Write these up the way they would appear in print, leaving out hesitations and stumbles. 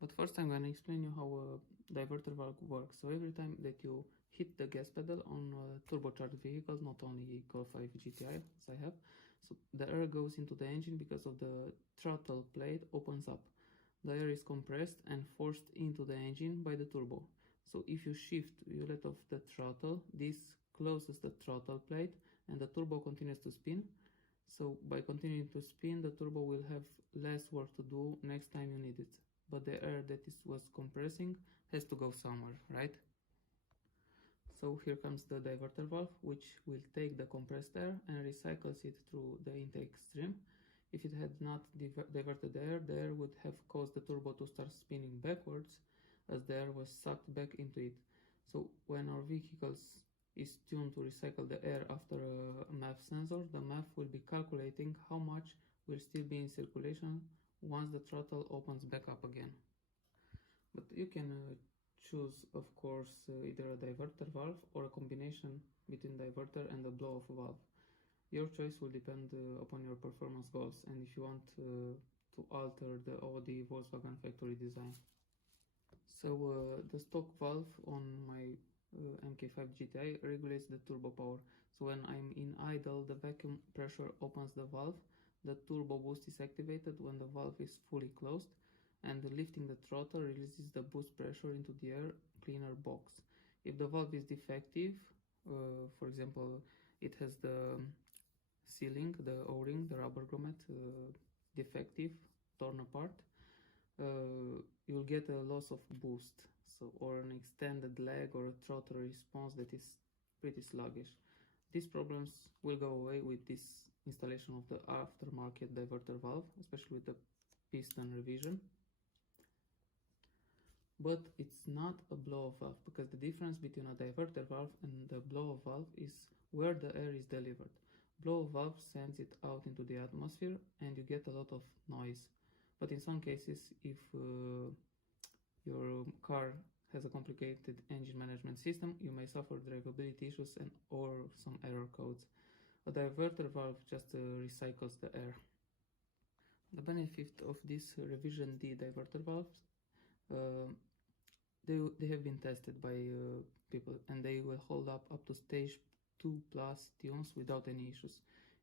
But first I'm gonna explain you how a diverter valve works. So every time that you hit the gas pedal on a turbocharged vehicle, not only Golf 5 GTI as I have, so the air goes into the engine because of the throttle plate opens up. The air is compressed and forced into the engine by the turbo. So if you let off the throttle, this closes the throttle plate and the turbo continues to spin. So by continuing to spin, the turbo will have less work to do next time you need it. But the air that was compressing has to go somewhere, right? So here comes the diverter valve, which will take the compressed air and recycles it through the intake stream. If it had not diverted the air would have caused the turbo to start spinning backwards as the air was sucked back into it. So when our vehicles is tuned to recycle the air after a MAF sensor, the MAF will be calculating how much will still be in circulation once the throttle opens back up again. But you can choose, of course, either a diverter valve or a combination between diverter and a blow-off valve. Your choice will depend upon your performance goals and if you want to alter the Audi Volkswagen factory design. So the stock valve on my MK5 GTI regulates the turbo power. So when I'm in idle, the vacuum pressure opens the valve. The turbo boost is activated when the valve is fully closed, and lifting the throttle releases the boost pressure into the air cleaner box. If the valve is defective, for example, it has the sealing, the O-ring, the rubber grommet defective, torn apart, you'll get a loss of boost, or an extended lag or a throttle response that is pretty sluggish. These problems will go away with this installation of the aftermarket diverter valve, especially with the piston revision. But it's not a blow-off valve, because the difference between a diverter valve and the blow-off valve is where the air is delivered. Blow-off valve sends it out into the atmosphere and you get a lot of noise. But in some cases, if your car has a complicated engine management system, you may suffer drivability issues or some error codes. A diverter valve just recycles the air. The benefit of these revision D diverter valves, they have been tested by people and they will hold up to stage 2+ tunes without any issues.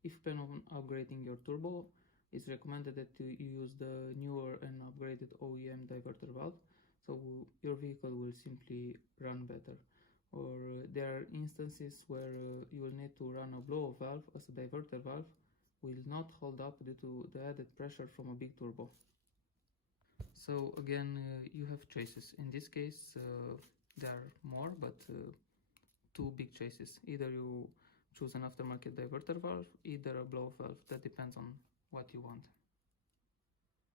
If you plan on upgrading your turbo, it's recommended that you use the newer and upgraded OEM diverter valve, so your vehicle will simply run better. Or there are instances where you will need to run a blow-off valve, as a diverter valve will not hold up due to the added pressure from a big turbo. So again, you have choices. In this case, there are more, but two big choices. Either you choose an aftermarket diverter valve, either a blow-off valve. That depends on what you want.